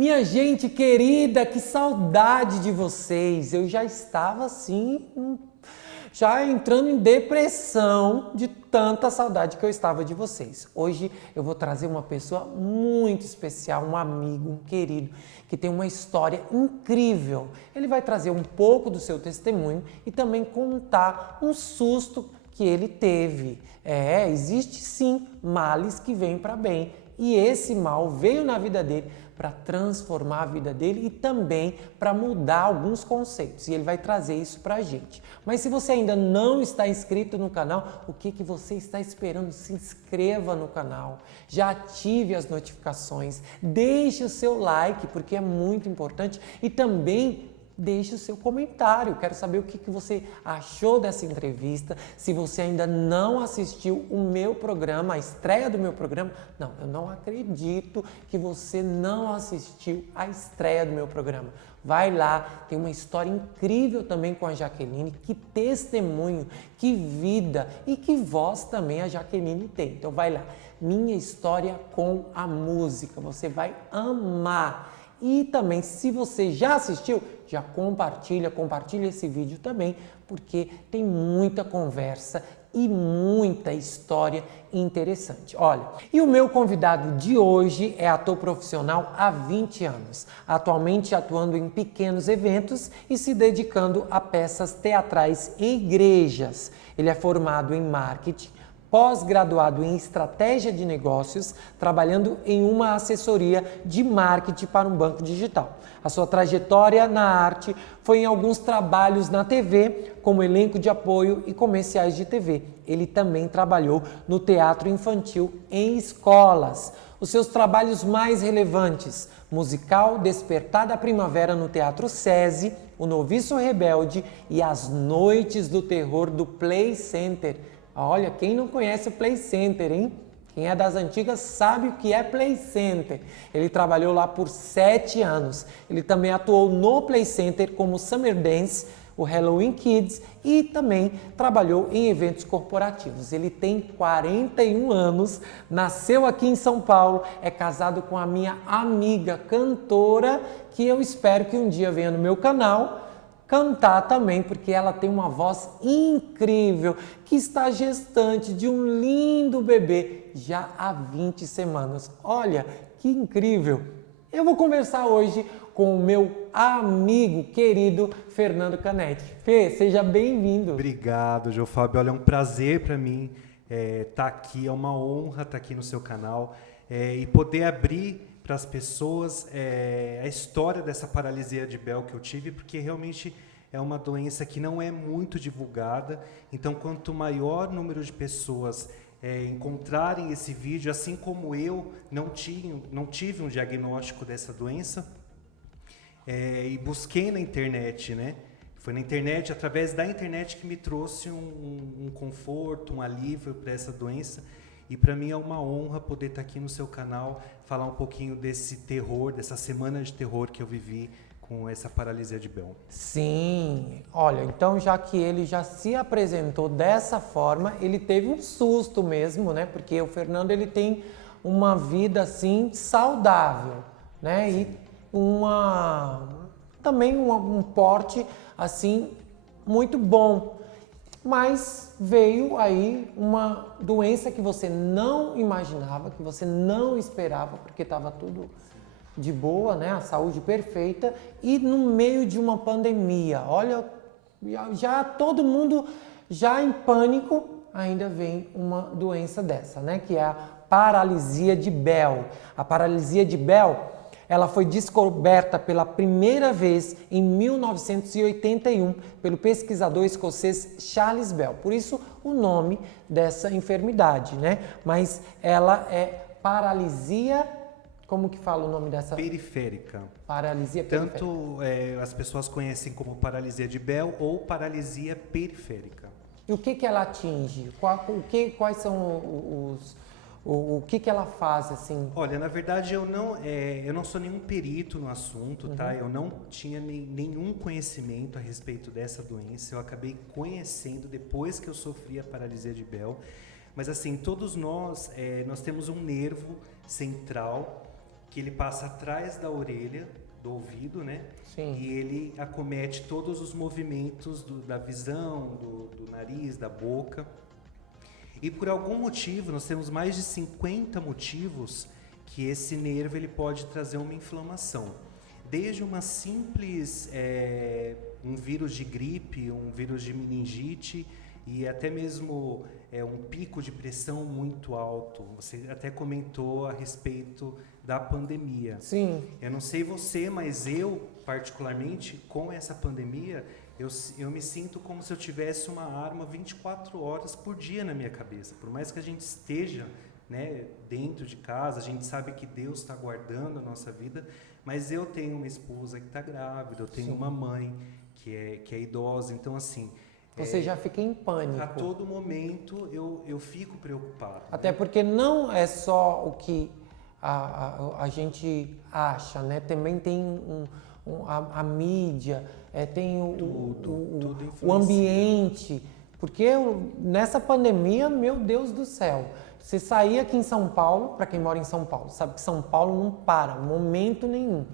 Minha gente querida, que saudade de vocês. Eu já estava assim, já entrando em depressão de tanta saudade que eu estava de vocês. Hoje eu vou trazer uma pessoa muito especial, um amigo, um querido, que tem uma história incrível. Ele vai trazer um pouco do seu testemunho e também contar um susto que ele teve. Existe sim males que vêm para bem. E esse mal veio na vida dele para transformar a vida dele e também para mudar alguns conceitos. E ele vai trazer isso para a gente. Mas se você ainda não está inscrito no canal, o que você está esperando? Se inscreva no canal, já ative as notificações, deixe o seu like, porque é muito importante, e também deixe o seu comentário. Quero saber o que você achou dessa entrevista. Se você ainda não assistiu o meu programa, a estreia do meu programa, não, eu não acredito que você não assistiu a estreia do meu programa. Vai lá, tem uma história incrível também com a Jaqueline, que testemunho, que vida e que voz também a Jaqueline tem. Então vai lá, Minha História com a Música, você vai amar. E também, se você já assistiu, já compartilha esse vídeo também, porque tem muita conversa e muita história interessante. Olha, e o meu convidado de hoje é ator profissional há 20 anos, atualmente atuando em pequenos eventos e se dedicando a peças teatrais em igrejas. Ele é formado em marketing, pós-graduado em estratégia de negócios, trabalhando em uma assessoria de marketing para um banco digital. A sua trajetória na arte foi em alguns trabalhos na TV, como elenco de apoio e comerciais de TV. Ele também trabalhou no teatro infantil em escolas. Os seus trabalhos mais relevantes: musical Despertar da Primavera no Teatro SESI, O Noviço Rebelde e As Noites do Terror do Play Center. Olha, quem não conhece o Play Center, hein? Quem é das antigas sabe o que é Play Center. Ele trabalhou lá por 7 anos. Ele também atuou no Play Center como Summer Dance, o Halloween Kids e também trabalhou em eventos corporativos. Ele tem 41 anos, nasceu aqui em São Paulo, é casado com a minha amiga cantora, que eu espero que um dia venha no meu canal cantar também, porque ela tem uma voz incrível, que está gestante de um lindo bebê já há 20 semanas. Olha, que incrível! Eu vou conversar hoje com o meu amigo querido Fernando Canetti. Fê, seja bem-vindo. Obrigado, João Fábio. Olha, é um prazer para mim estar aqui, é uma honra estar aqui no seu canal e poder abrir para as pessoas a história dessa paralisia de Bell que eu tive, porque realmente é uma doença que não é muito divulgada. Então, quanto maior número de pessoas encontrarem esse vídeo, assim como eu não tive um diagnóstico dessa doença, e busquei na internet, né? Foi na internet, através da internet, que me trouxe um conforto, um alívio para essa doença. E para mim é uma honra poder estar aqui no seu canal, falar um pouquinho desse terror, dessa semana de terror que eu vivi com essa paralisia de Bell. Sim, olha, então já que ele já se apresentou dessa forma, ele teve um susto mesmo, né? Porque o Fernando, ele tem uma vida assim saudável, né? Sim. E também um porte assim muito bom. Mas veio aí uma doença que você não imaginava, que você não esperava, porque estava tudo de boa, né? A saúde perfeita, e no meio de uma pandemia. Olha, já todo mundo já em pânico, ainda vem uma doença dessa, né? Que é a paralisia de Bell. A paralisia de Bell, ela foi descoberta pela primeira vez em 1981 pelo pesquisador escocês Charles Bell. Por isso o nome dessa enfermidade, né? Mas ela é paralisia, como que fala o nome dessa? Periférica. Paralisia periférica. Tanto as pessoas conhecem como paralisia de Bell ou paralisia periférica. E o que ela atinge? Quais são o que ela faz, assim? Olha, na verdade eu não sou nenhum perito no assunto, tá? Eu não tinha nenhum conhecimento a respeito dessa doença. Eu acabei conhecendo depois que eu sofri a paralisia de Bell. Mas assim, todos nós temos um nervo central que ele passa atrás da orelha, do ouvido, né? Sim. E ele acomete todos os movimentos da visão, do nariz, da boca. E por algum motivo, nós temos mais de 50 motivos que esse nervo ele pode trazer uma inflamação. Desde uma simples, um vírus de gripe, um vírus de meningite e até mesmo um pico de pressão muito alto. Você até comentou a respeito da pandemia. Sim. Eu não sei você, mas eu, particularmente, com essa pandemia, eu me sinto como se eu tivesse uma arma 24 horas por dia na minha cabeça. Por mais que a gente esteja, né, dentro de casa, a gente sabe que Deus está guardando a nossa vida, mas eu tenho uma esposa que está grávida, eu tenho Sim. uma mãe que é idosa, então assim... Você já fica em pânico. A todo momento eu fico preocupado. Até porque não é só o que a gente acha, né? Também tem a mídia, tem tudo o ambiente. Porque nessa pandemia, meu Deus do céu, você sair aqui em São Paulo, para quem mora em São Paulo, sabe que São Paulo não para, momento nenhum.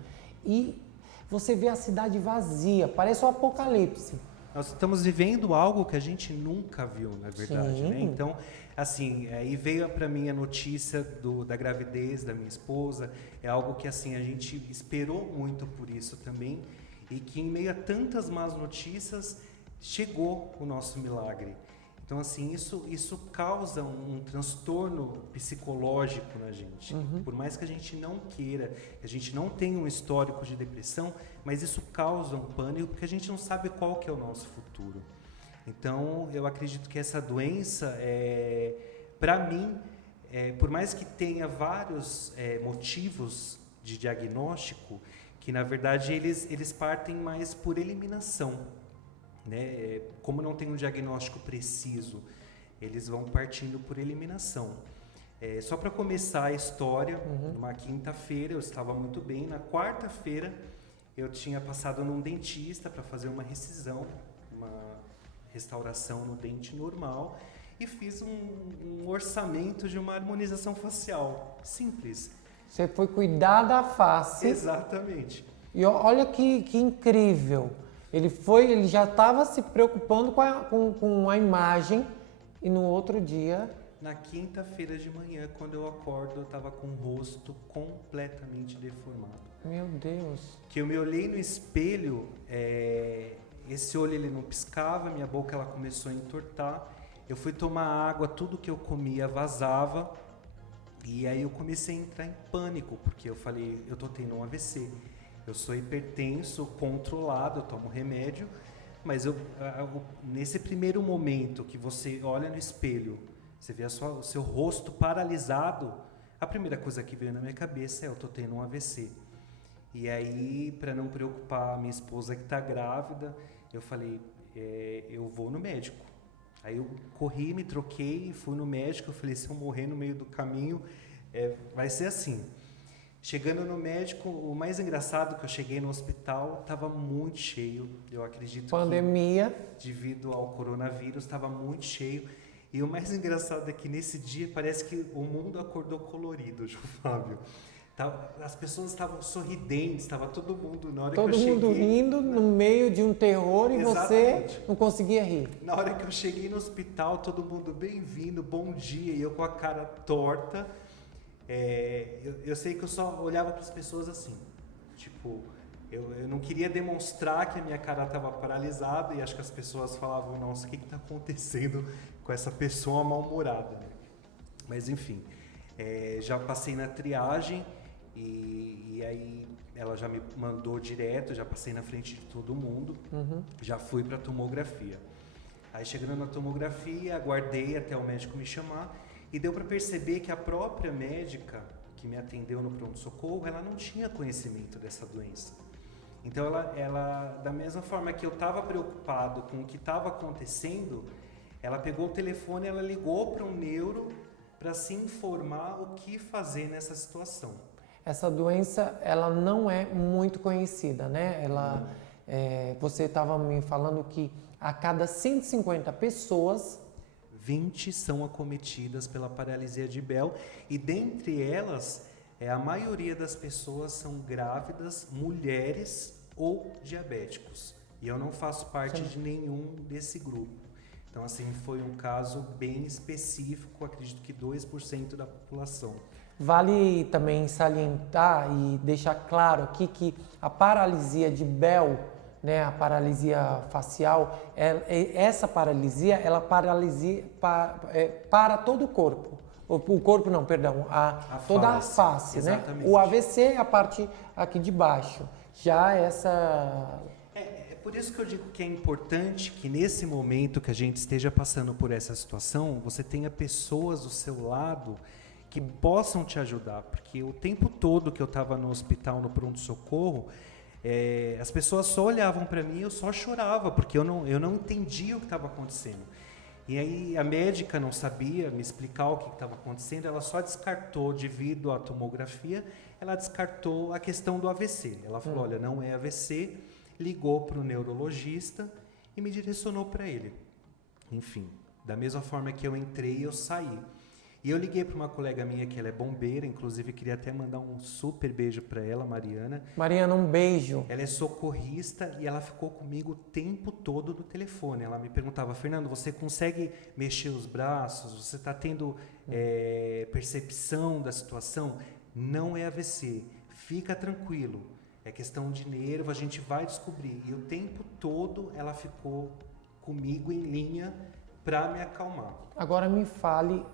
E você vê a cidade vazia, parece um apocalipse. Nós estamos vivendo algo que a gente nunca viu, na verdade, Sim. né? Então, assim, aí veio para mim a notícia da gravidez da minha esposa, é algo que, assim, a gente esperou muito por isso também, e que em meio a tantas más notícias, chegou o nosso milagre. Então, assim, isso causa um transtorno psicológico na gente. Uhum. Por mais que a gente não queira, que a gente não tenha um histórico de depressão, mas isso causa um pânico porque a gente não sabe qual que é o nosso futuro. Então, eu acredito que essa doença, para mim, por mais que tenha vários motivos de diagnóstico, que na verdade eles partem mais por eliminação. Né? Como não tem um diagnóstico preciso, eles vão partindo por eliminação. Só para começar a história, numa quinta-feira eu estava muito bem, na quarta-feira eu tinha passado num dentista para fazer uma recisão, uma restauração no dente normal e fiz um orçamento de uma harmonização facial, simples. Você foi cuidar da face. Exatamente. E olha que incrível. Ele já estava se preocupando com a imagem e no outro dia... Na quinta-feira de manhã, quando eu acordo, eu estava com o rosto completamente deformado. Meu Deus. Que eu me olhei no espelho, esse olho ele não piscava, minha boca ela começou a entortar. Eu fui tomar água, tudo que eu comia vazava. E aí eu comecei a entrar em pânico, porque eu falei, eu tô tendo um AVC. Eu sou hipertenso, controlado, eu tomo remédio, mas nesse primeiro momento que você olha no espelho, você vê o seu rosto paralisado, a primeira coisa que veio na minha cabeça é, eu tô tendo um AVC. E aí, para não preocupar a minha esposa que está grávida, eu falei, eu vou no médico. Aí eu corri, me troquei, fui no médico, eu falei, se eu morrer no meio do caminho, vai ser assim. Chegando no médico, o mais engraçado que eu cheguei no hospital, estava muito cheio, eu acredito Pandemia. que devido ao coronavírus, estava muito cheio. E o mais engraçado é que nesse dia parece que o mundo acordou colorido, João Fábio. As pessoas estavam sorridentes, estava todo mundo, na hora que eu cheguei... Todo mundo rindo no meio de um terror e Exatamente. você não conseguia rir. Na hora que eu cheguei no hospital, todo mundo bem-vindo, bom dia, e eu com a cara torta. Eu sei que eu só olhava para as pessoas assim, tipo, eu não queria demonstrar que a minha cara estava paralisada e acho que as pessoas falavam, nossa, o que está acontecendo com essa pessoa mal-humorada? Né? Mas enfim, já passei na triagem e aí ela já me mandou direto, já passei na frente de todo mundo, já fui para a tomografia. Aí chegando na tomografia, aguardei até o médico me chamar. E deu para perceber que a própria médica que me atendeu no pronto-socorro, ela não tinha conhecimento dessa doença. Então, ela da mesma forma que eu estava preocupado com o que estava acontecendo, ela pegou o telefone e ela ligou para um neuro para se informar o que fazer nessa situação. Essa doença, ela não é muito conhecida, né? Você estava me falando que a cada 150 pessoas... 20 são acometidas pela paralisia de Bell e dentre elas, a maioria das pessoas são grávidas, mulheres ou diabéticos. E eu não faço parte de nenhum desse grupo. Então, assim, foi um caso bem específico, acredito que 2% da população. Vale também salientar e deixar claro aqui que a paralisia de Bell, né, a paralisia facial, essa paralisia, ela paralisia para todo o corpo. O corpo não, perdão, toda a face, né? O AVC é a parte aqui de baixo. Já essa... É por isso que eu digo que é importante que nesse momento que a gente esteja passando por essa situação, você tenha pessoas do seu lado que possam te ajudar. Porque o tempo todo que eu estava no hospital, no pronto-socorro, as pessoas só olhavam para mim e eu só chorava, porque eu não entendia o que estava acontecendo. E aí a médica não sabia me explicar o que estava acontecendo, ela só descartou, devido à tomografia, ela descartou a questão do AVC. Ela falou, olha, não é AVC, ligou para o neurologista e me direcionou para ele. Enfim, da mesma forma que eu entrei, eu saí. E eu liguei para uma colega minha que ela é bombeira, inclusive queria até mandar um super beijo para ela, Mariana. Mariana, um beijo. Ela é socorrista e ela ficou comigo o tempo todo no telefone. Ela me perguntava, Fernando, você consegue mexer os braços? Você está tendo percepção da situação? Não é AVC, fica tranquilo. É questão de nervo, a gente vai descobrir. E o tempo todo ela ficou comigo em linha para me acalmar. Agora me fale...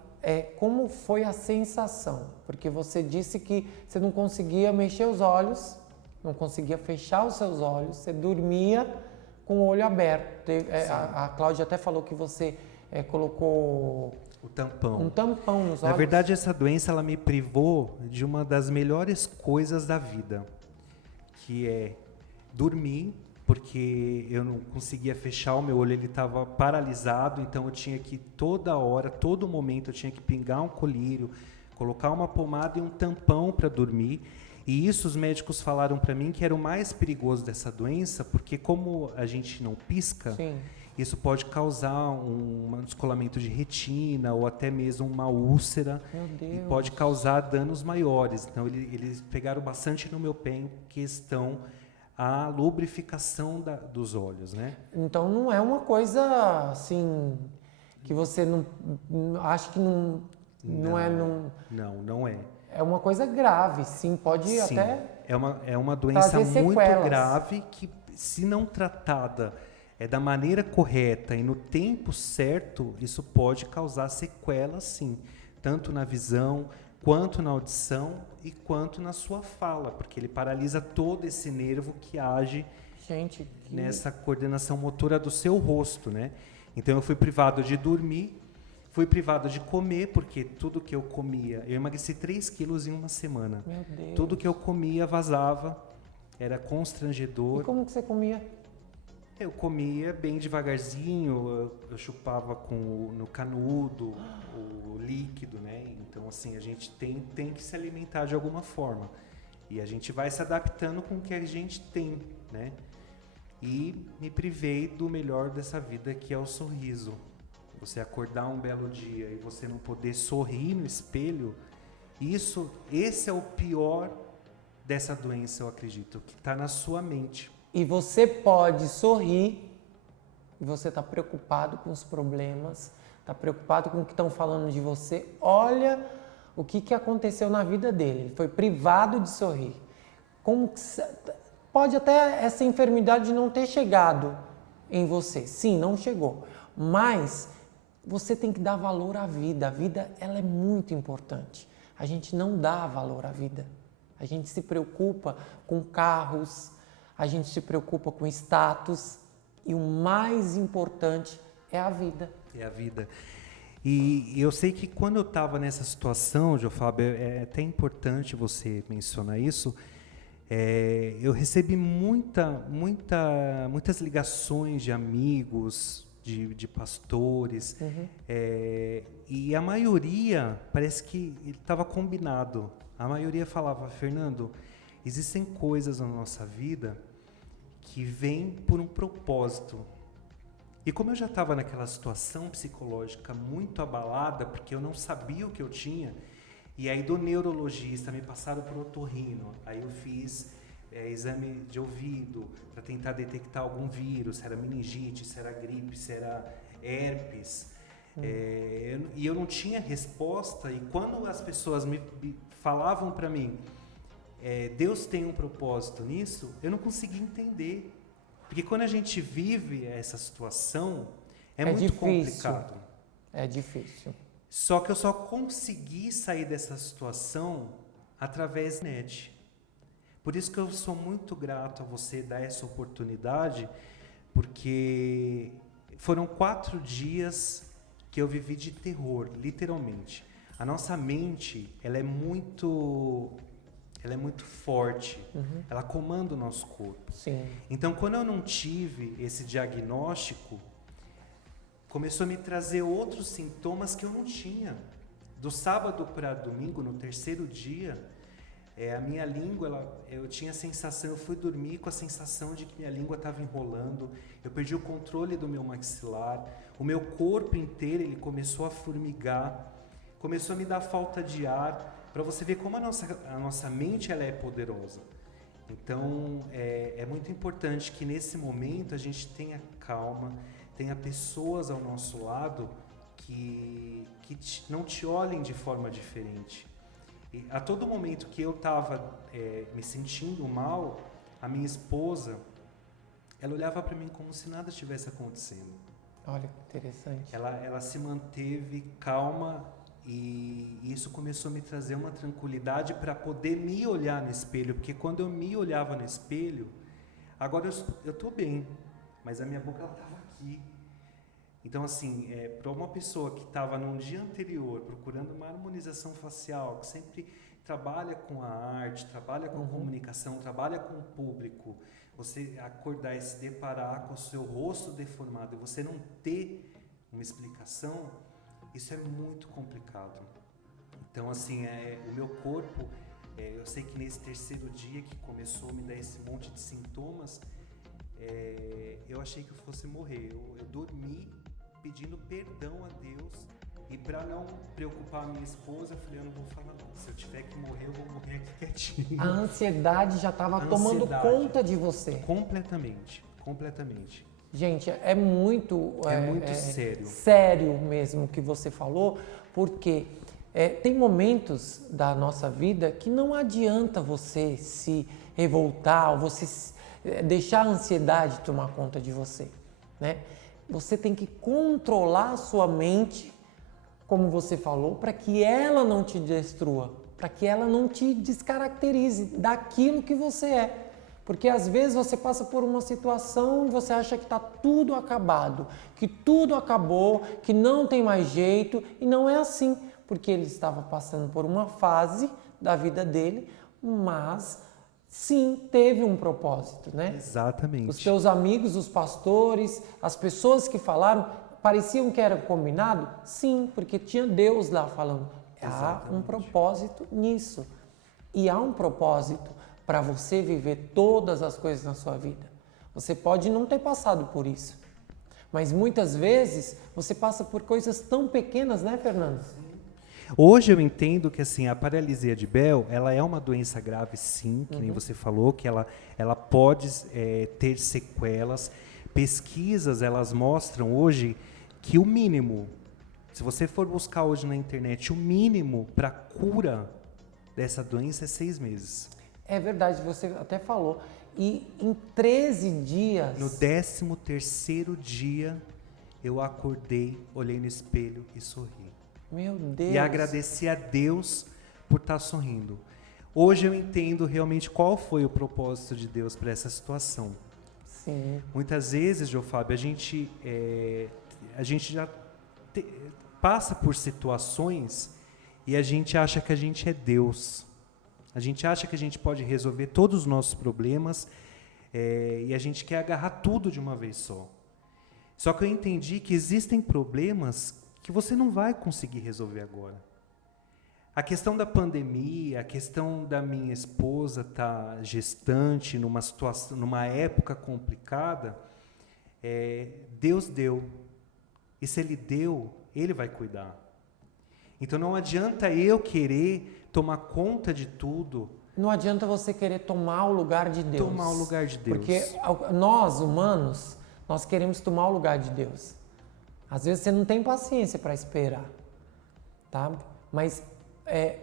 como foi a sensação? Porque você disse que você não conseguia mexer os olhos, não conseguia fechar os seus olhos, você dormia com o olho aberto. A Cláudia até falou que você colocou um tampão nos olhos. Na verdade, essa doença ela me privou de uma das melhores coisas da vida, que é dormir, porque eu não conseguia fechar o meu olho, ele estava paralisado, então eu tinha que toda hora, todo momento, eu tinha que pingar um colírio, colocar uma pomada e um tampão para dormir. E isso os médicos falaram para mim que era o mais perigoso dessa doença, porque como a gente não pisca, Sim. Isso pode causar um descolamento de retina ou até mesmo uma úlcera. Meu Deus. E pode causar danos maiores. Então eles pegaram bastante no meu pé em questão a lubrificação dos olhos, né? Então não é uma coisa assim que você não acha que não é. Não é. É uma coisa grave, sim, pode Sim, até. É uma doença muito sequelas. grave que, se não tratada da maneira correta e no tempo certo, isso pode causar sequelas, sim, tanto na visão, quanto na audição e quanto na sua fala, porque ele paralisa todo esse nervo que age nessa coordenação motora do seu rosto, né? Então eu fui privado de dormir, fui privado de comer, porque tudo que eu comia, eu emagreci 3 quilos em uma semana. Meu Deus. Tudo que eu comia vazava, era constrangedor. E como que você comia? Eu comia bem devagarzinho, eu chupava no canudo, o líquido, né? Então, assim, a gente tem que se alimentar de alguma forma. E a gente vai se adaptando com o que a gente tem, né? E me privei do melhor dessa vida, que é o sorriso. Você acordar um belo dia e você não poder sorrir no espelho, esse é o pior dessa doença, eu acredito, que está na sua mente. E você pode sorrir e você está preocupado com os problemas, está preocupado com o que estão falando de você. Olha o que aconteceu na vida dele. Ele foi privado de sorrir. Pode até essa enfermidade não ter chegado em você. Sim, não chegou. Mas você tem que dar valor à vida. A vida, ela é muito importante. A gente não dá valor à vida. A gente se preocupa com carros, a gente se preocupa com status e o mais importante é a vida. É a vida. E eu sei que quando eu estava nessa situação, João Fábio, é até importante você mencionar isso, eu recebi muitas ligações de amigos, de pastores, e a maioria, parece que estava combinado. A maioria falava, Fernando, existem coisas na nossa vida que vêm por um propósito. E como eu já estava naquela situação psicológica muito abalada, porque eu não sabia o que eu tinha, E aí do neurologista me passaram para o otorrino. Aí eu fiz exame de ouvido para tentar detectar algum vírus, se era meningite, se era gripe, se era herpes. E eu não tinha resposta. E quando as pessoas me falavam para mim, Deus tem um propósito nisso, eu não conseguia entender. Porque quando a gente vive essa situação, é muito difícil. complicado. É difícil. Só que eu só consegui sair dessa situação através da net. Por isso que eu sou muito grato a você dar essa oportunidade, porque foram 4 dias que eu vivi de terror, literalmente. A nossa mente, ela é muito forte, ela comanda o nosso corpo. Sim. Então, quando eu não tive esse diagnóstico, começou a me trazer outros sintomas que eu não tinha. Do sábado para domingo, no 3º dia, a minha língua, eu tinha a sensação, eu fui dormir com a sensação de que minha língua estava enrolando, eu perdi o controle do meu maxilar, o meu corpo inteiro ele começou a formigar, começou a me dar falta de ar, para você ver como a nossa mente ela é poderosa. Então, é muito importante que nesse momento a gente tenha calma, tenha pessoas ao nosso lado que não te olhem de forma diferente. E a todo momento que eu estava me sentindo mal, a minha esposa, ela olhava para mim como se nada estivesse acontecendo. Olha que interessante. Ela se manteve calma e isso começou a me trazer uma tranquilidade para poder me olhar no espelho, porque quando eu me olhava no espelho, agora eu estou bem, mas a minha boca estava aqui. Então, assim, para uma pessoa que estava num dia anterior procurando uma harmonização facial, que sempre trabalha com a arte, trabalha com comunicação, trabalha com o público, você acordar e se deparar com o seu rosto deformado e você não ter uma explicação, isso é muito complicado. Então, assim, o meu corpo, eu sei que nesse 3º dia que começou a me dar esse monte de sintomas, eu achei que eu fosse morrer. Eu dormi pedindo perdão a Deus e para não preocupar a minha esposa, eu falei, eu não vou falar não. Se eu tiver que morrer, eu vou morrer aqui quietinho. A ansiedade já estava tomando conta de você. Completamente, completamente. Gente, é muito sério. Sério mesmo o que você falou, porque tem momentos da nossa vida que não adianta você se revoltar ou você deixar a ansiedade tomar conta de você, né? Você tem que controlar a sua mente, como você falou, para que ela não te destrua, para que ela não te descaracterize daquilo que você é. Porque às vezes você passa por uma situação e você acha que está tudo acabado, que tudo acabou, que não tem mais jeito, e não é assim, porque ele estava passando por uma fase da vida dele, mas sim, teve um propósito, né? Exatamente. Os teus amigos, os pastores, as pessoas que falaram, pareciam que era combinado? Sim, porque tinha Deus lá falando. Há um propósito nisso. E há um propósito para você viver todas as coisas na sua vida. Você pode não ter passado por isso, mas muitas vezes você passa por coisas tão pequenas, né, Fernando? Hoje eu entendo que assim, a paralisia de Bell, ela é uma doença grave sim, que nem você falou, que ela pode ter sequelas. Pesquisas, elas mostram hoje que o mínimo, se você for buscar hoje na internet, o mínimo para cura dessa doença é 6 meses. É verdade, você até falou. E em 13 dias... No 13º dia, eu acordei, olhei no espelho e sorri. Meu Deus! E agradeci a Deus por estar sorrindo. Hoje eu entendo realmente qual foi o propósito de Deus para essa situação. Sim. Muitas vezes, João Fábio, a gente já passa por situações e a gente acha que a gente é Deus. A gente acha que a gente pode resolver todos os nossos problemas e a gente quer agarrar tudo de uma vez só. Só que eu entendi que existem problemas que você não vai conseguir resolver agora. A questão da pandemia, a questão da minha esposa estar gestante numa situação, numa época complicada, Deus deu. E se Ele deu, Ele vai cuidar. Então não adianta eu querer tomar conta de tudo. Não adianta você querer tomar o lugar de Deus. Tomar o lugar de Deus. Porque nós, humanos, nós queremos tomar o lugar de Deus. Às vezes você não tem paciência para esperar, tá? Mas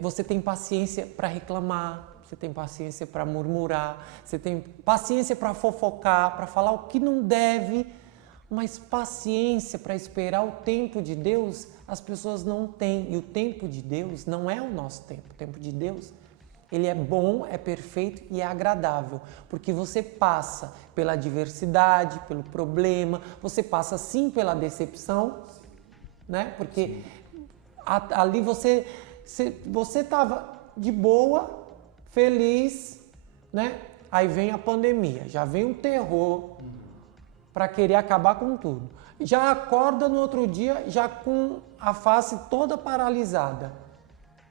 você tem paciência para reclamar, você tem paciência para murmurar, você tem paciência para fofocar, para falar o que não deve, mas paciência para esperar o tempo de Deus, as pessoas não têm. E o tempo de Deus não é o nosso tempo. O tempo de Deus, ele é bom, é perfeito e é agradável, porque você passa pela adversidade, pelo problema, você passa sim pela decepção, né? Porque ali você estava de boa, feliz, né? Aí vem a pandemia, já vem um terror para querer acabar com tudo. Já acorda no outro dia já com a face toda paralisada.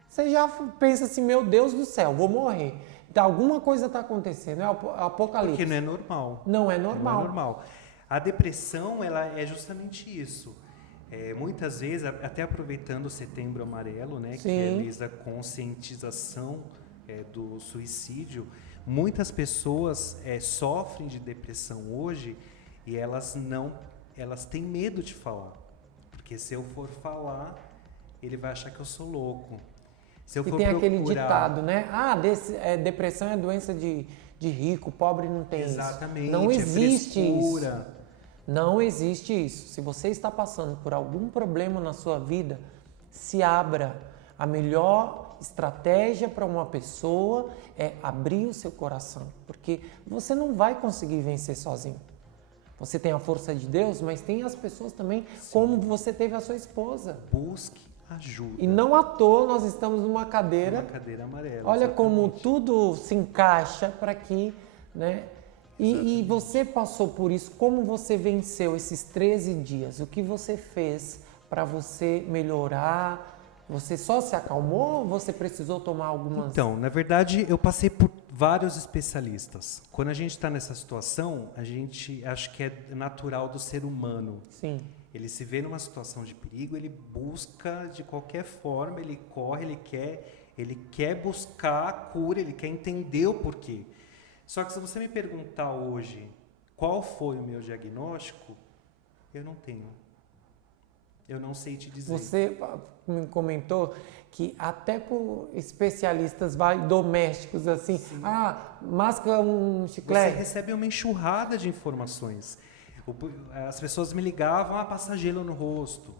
Você já pensa assim, meu Deus do céu, vou morrer. Então, alguma coisa está acontecendo, é o apocalipse. Porque não é normal. Não é normal. Não é normal. A depressão, ela é justamente isso. Muitas vezes, até aproveitando o Setembro Amarelo, né, que é mês da conscientização do suicídio, muitas pessoas sofrem de depressão hoje e elas têm medo de falar. Porque se eu for falar, ele vai achar que eu sou louco. Se eu for tem procurar... aquele ditado, né? Depressão é doença de rico, pobre não tem. Exatamente, isso. Não existe frescura. isso. Não existe isso. Se você está passando por algum problema na sua vida, se abra. A melhor estratégia para uma pessoa é abrir o seu coração, porque você não vai conseguir vencer sozinho. Você tem a força de Deus, mas tem as pessoas também, como você teve a sua esposa. Busque ajuda. E não à toa nós estamos numa cadeira. Uma cadeira amarela. Olha exatamente. como tudo se encaixa para que, né? E você passou por isso, como você venceu esses 13 dias? O que você fez para você melhorar? Você só se acalmou ou você precisou tomar algumas... Então, na verdade, eu passei por vários especialistas. Quando a gente está nessa situação, a gente acho que é natural do ser humano. Sim. Ele se vê numa situação de perigo, ele busca de qualquer forma, ele corre, ele quer buscar a cura, ele quer entender o porquê. Só que se você me perguntar hoje qual foi o meu diagnóstico, eu não tenho. Eu não sei te dizer. Você me comentou que até por especialistas domésticos assim, masca um chiclete. Você recebe uma enxurrada de informações. As pessoas me ligavam, passa gelo no rosto.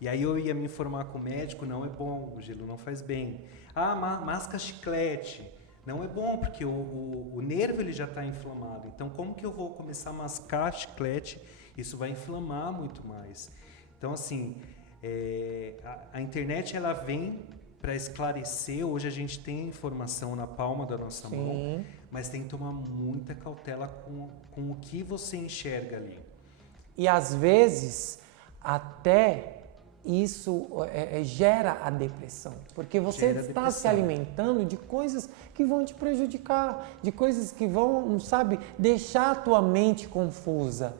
E aí eu ia me informar com o médico, não é bom, o gelo não faz bem. Masca chiclete. Não é bom, porque o nervo ele já está inflamado. Então, como que eu vou começar a mascar chiclete? Isso vai inflamar muito mais. Então, assim, a internet ela vem para esclarecer. Hoje a gente tem informação na palma da nossa mão, mas tem que tomar muita cautela com o que você enxerga ali. E às vezes, até isso gera a depressão, porque você está se alimentando de coisas que vão te prejudicar, de coisas que vão, deixar a tua mente confusa.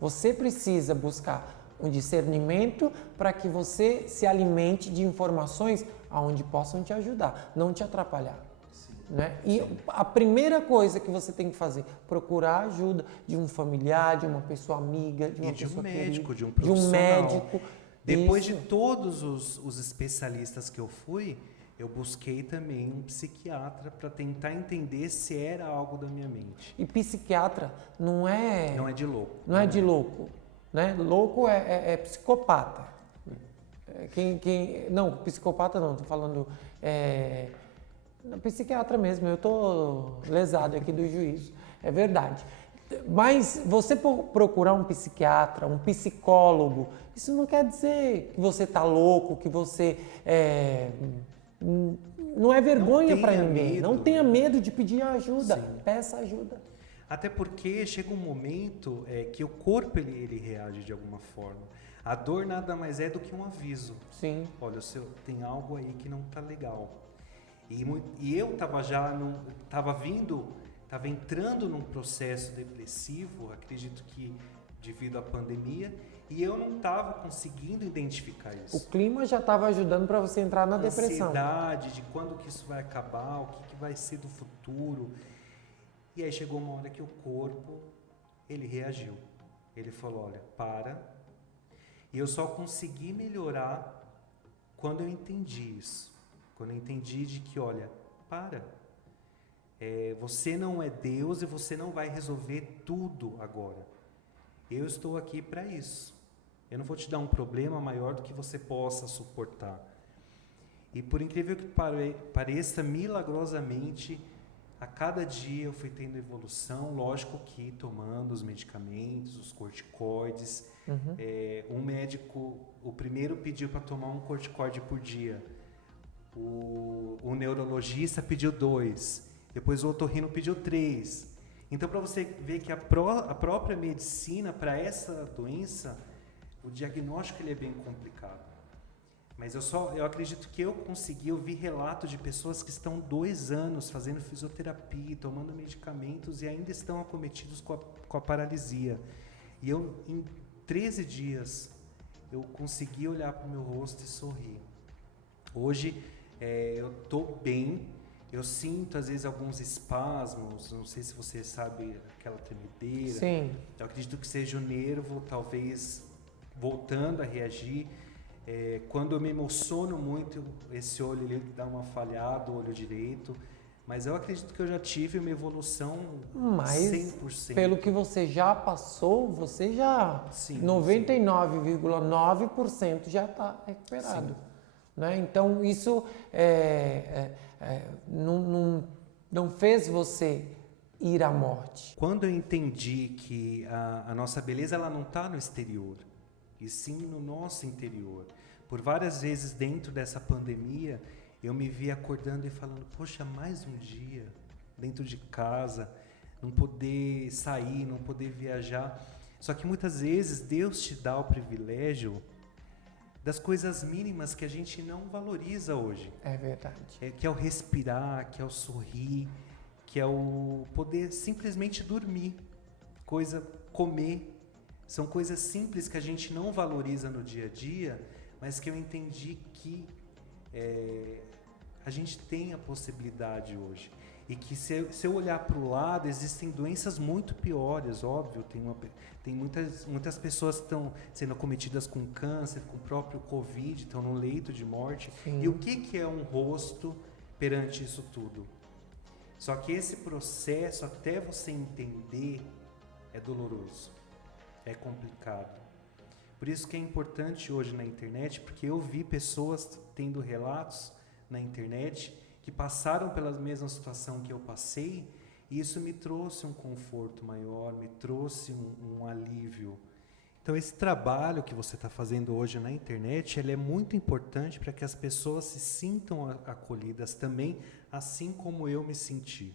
Você precisa buscar um discernimento para que você se alimente de informações aonde possam te ajudar, não te atrapalhar. Né? E a primeira coisa que você tem que fazer, procurar ajuda de um familiar, de uma pessoa amiga, de uma pessoa médico, querida, de um profissional. De um médico. Depois de todos os especialistas que eu fui, eu busquei também um psiquiatra para tentar entender se era algo da minha mente. E psiquiatra não é... Não é de louco. Não é de louco. Né? Louco é psicopata. Não, psicopata não, estou falando... Psiquiatra mesmo, eu estou lesado aqui do juízo, é verdade. Mas você procurar um psiquiatra, um psicólogo, isso não quer dizer que você está louco, que você não é vergonha para ninguém. Não tenha medo de pedir ajuda, peça ajuda. Até porque chega um momento que o corpo ele reage de alguma forma. A dor nada mais é do que um aviso. Sim. Olha, tem algo aí que não está legal. E eu estava entrando num processo depressivo, acredito que devido à pandemia, E eu não estava conseguindo identificar isso. O clima já estava ajudando para você entrar na depressão. Ansiedade de quando que isso vai acabar, o que vai ser do futuro. E aí chegou uma hora que o corpo, ele reagiu. Ele falou, olha, para. E eu só consegui melhorar quando eu entendi isso. Quando eu entendi de que, olha, para. Você não é Deus e você não vai resolver tudo agora. Eu estou aqui para isso. Eu não vou te dar um problema maior do que você possa suportar. E por incrível que pareça, milagrosamente, a cada dia eu fui tendo evolução, lógico que tomando os medicamentos, os corticoides. Um médico, o primeiro pediu para tomar um corticoide por dia. O neurologista pediu 2. Depois o otorrino pediu 3. Então, para você ver que a própria medicina, para essa doença, o diagnóstico ele é bem complicado. Mas eu acredito que eu consegui ouvir relatos de pessoas que estão 2 anos fazendo fisioterapia, tomando medicamentos e ainda estão acometidos com a paralisia. E eu, em 13 dias, eu consegui olhar para o meu rosto e sorrir. Hoje, eu estou bem. Eu sinto, às vezes, alguns espasmos, não sei se você sabe, aquela tremedeira. Sim. Eu acredito que seja o nervo, talvez, voltando a reagir. Quando eu me emociono muito, esse olho ele dá uma falhada, o olho direito. Mas eu acredito que eu já tive uma evolução 100%. Pelo que você já passou, você já, 99,9% já está recuperado. Sim. Né? Então, isso não fez você ir à morte. Quando eu entendi que a nossa beleza ela não está no exterior, e sim no nosso interior. Por várias vezes dentro dessa pandemia, eu me vi acordando e falando, poxa, mais um dia dentro de casa, não poder sair, não poder viajar. Só que muitas vezes Deus te dá o privilégio das coisas mínimas que a gente não valoriza hoje. É verdade. Que é o respirar, que é o sorrir, que é o poder simplesmente dormir, comer. São coisas simples que a gente não valoriza no dia a dia, mas que eu entendi que a gente tem a possibilidade hoje. E que se eu olhar para o lado, existem doenças muito piores, óbvio. Tem muitas pessoas que estão sendo acometidas com câncer, com o próprio Covid, estão no leito de morte. Sim. E o que é um rosto perante isso tudo? Só que esse processo, até você entender, é doloroso. É complicado. Por isso que é importante hoje na internet, porque eu vi pessoas tendo relatos na internet que passaram pela mesma situação que eu passei, e isso me trouxe um conforto maior, me trouxe um alívio. Então esse trabalho que você está fazendo hoje na internet, ele é muito importante para que as pessoas se sintam acolhidas também, assim como eu me senti.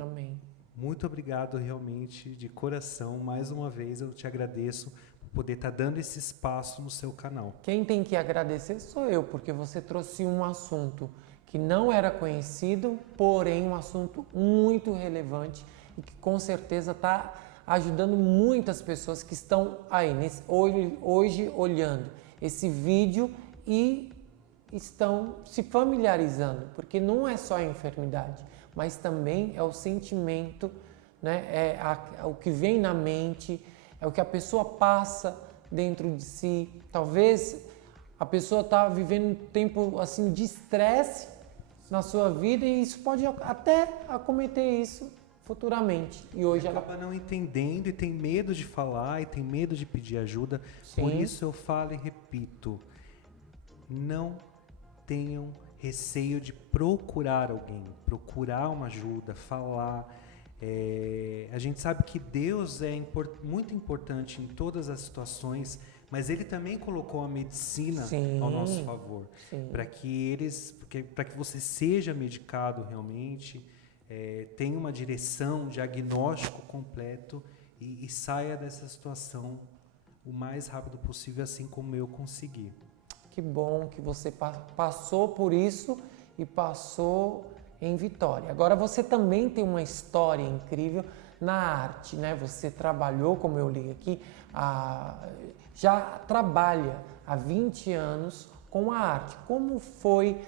Amém. Muito obrigado realmente, de coração, mais uma vez eu te agradeço por poder estar dando esse espaço no seu canal. Quem tem que agradecer sou eu, porque você trouxe um assunto que não era conhecido, porém um assunto muito relevante e que com certeza está ajudando muitas pessoas que estão aí hoje olhando esse vídeo e estão se familiarizando, porque não é só a enfermidade, mas também é o sentimento, né? É o que vem na mente, é o que a pessoa passa dentro de si. Talvez a pessoa está vivendo um tempo assim de estresse na sua vida e isso pode até acometer isso futuramente. E hoje ela acaba não entendendo e tem medo de falar e tem medo de pedir ajuda. Sim. Por isso eu falo e repito, não tenham receio de procurar alguém, procurar uma ajuda, falar. A gente sabe que Deus é muito importante em todas as situações, mas Ele também colocou a medicina ao nosso favor, para que você seja medicado realmente, tenha uma direção, um diagnóstico completo e saia dessa situação o mais rápido possível, assim como eu consegui. Que bom que você passou por isso e passou em vitória. Agora você também tem uma história incrível na arte, né? Você trabalhou, como eu li aqui, já trabalha há 20 anos com a arte. Como foi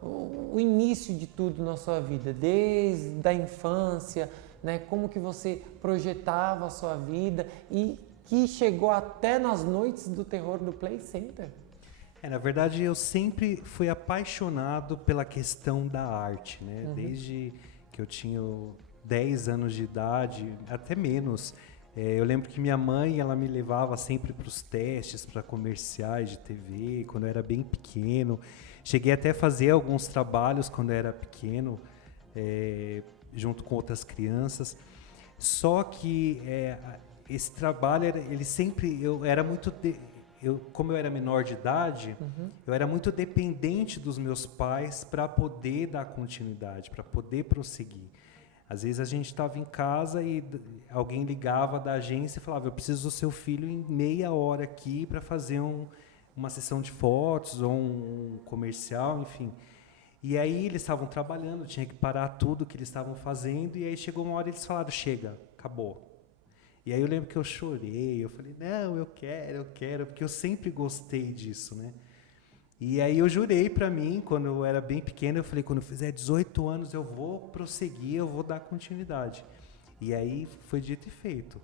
o início de tudo na sua vida, desde a infância, né? Como que você projetava a sua vida e que chegou até nas noites do terror do Play Center? Na verdade, eu sempre fui apaixonado pela questão da arte, né? Desde que eu tinha 10 anos de idade, até menos. Eu lembro que minha mãe, ela me levava sempre para os testes, para comerciais de TV, quando eu era bem pequeno. Cheguei até a fazer alguns trabalhos quando eu era pequeno, junto com outras crianças. Só que esse trabalho, ele sempre, como eu era menor de idade, eu era muito dependente dos meus pais para poder dar continuidade, para poder prosseguir. Às vezes a gente estava em casa e alguém ligava da agência e falava: eu preciso do seu filho em meia hora aqui para fazer uma sessão de fotos ou um comercial, enfim. E aí eles estavam trabalhando, tinha que parar tudo que eles estavam fazendo, e aí chegou uma hora e eles falaram: chega, acabou. E aí eu lembro que eu chorei, eu falei: não, eu quero, porque eu sempre gostei disso, né? E aí eu jurei para mim, quando eu era bem pequeno, eu falei: quando eu fizer 18 anos eu vou prosseguir, eu vou dar continuidade. E aí foi dito e feito.